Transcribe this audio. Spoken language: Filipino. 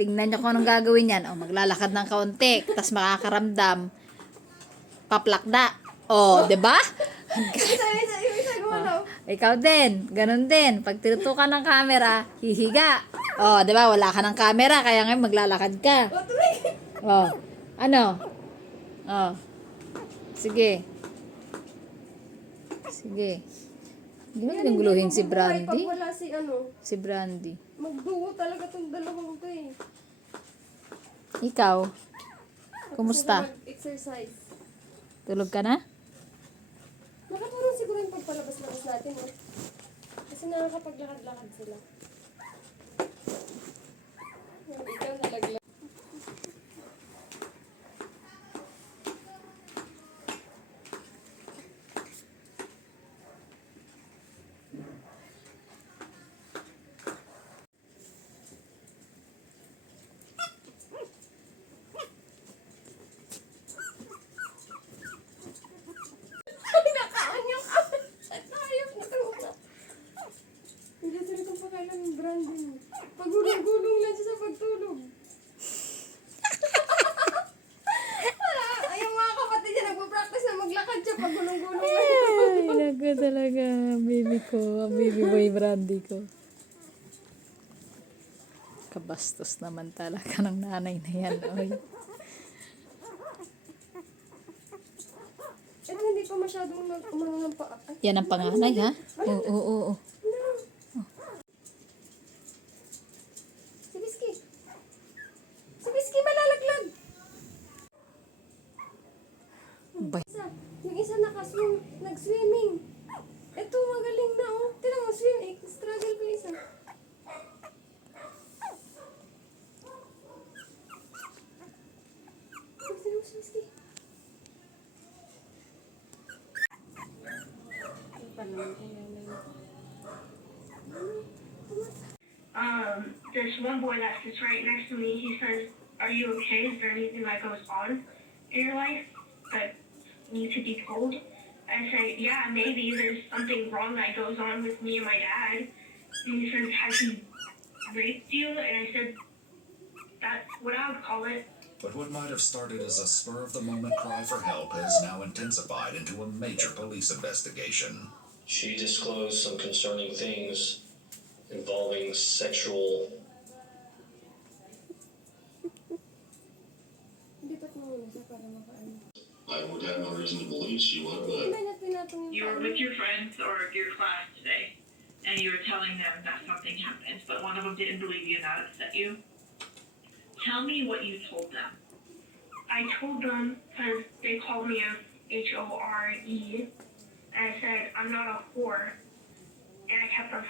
tingnan nyo kung anong gagawin yan. O, maglalakad ng kaunti, tapos makakaramdam. Paplakda. O, diba? Ikaw din, ganun din. Pag tinutukan ng camera, hihiga. O, diba? Wala ka ng camera, kaya ngayon maglalakad ka. O, ano? O, sige. Sige. Hindi mo ginuguluhin si Brandy. Pag wala Si Brandy. magdugo talaga tong dalawang to eh. Ikaw, kumusta? Exercise. Tulog ka na? Nakatulong siguro yung pagpalabas-labas natin eh. Kasi nakakapaglakad-lakad sila. Ikaw nalaglag. Brandon. Pagulong-gulong lang siya sa pagtulog. Ay, yung mga kapatid niya, nagpa-practice na maglakad siya. Pagulong-gulong lang siya. Ay, naku talaga. Baby ko. Baby boy Brandy ko. Kabastos naman talaga ng nanay na yan. Oy. Ito hindi pa masyadong umano ng paa. Yan ang panganay, ha? Oo. Si Bisky malalaglag. Bay. Yung isa nag-swimming. Ito magaling na oh. Tingnan mo, struggle pa yung isa. Tingnan mo si Bisky. This one boy that sits right next to me, he says, "Are you okay? Is there anything that goes on in your life that needs to be told?" I say, "Yeah, maybe there's something wrong that goes on with me and my dad." And he says, "Has he raped you?" And I said, "That's what I would call it." But what might have started as a spur-of-the-moment cry for help has now intensified into a major police investigation. She disclosed some concerning things involving sexual. I would have no reason to believe she would, but You were with your friends or your class today, and you were telling them that something happened, but one of them didn't believe you and that upset you. Tell me what you told them. I told them, because they called me a HORE, and I said, "I'm not a whore." And I kept on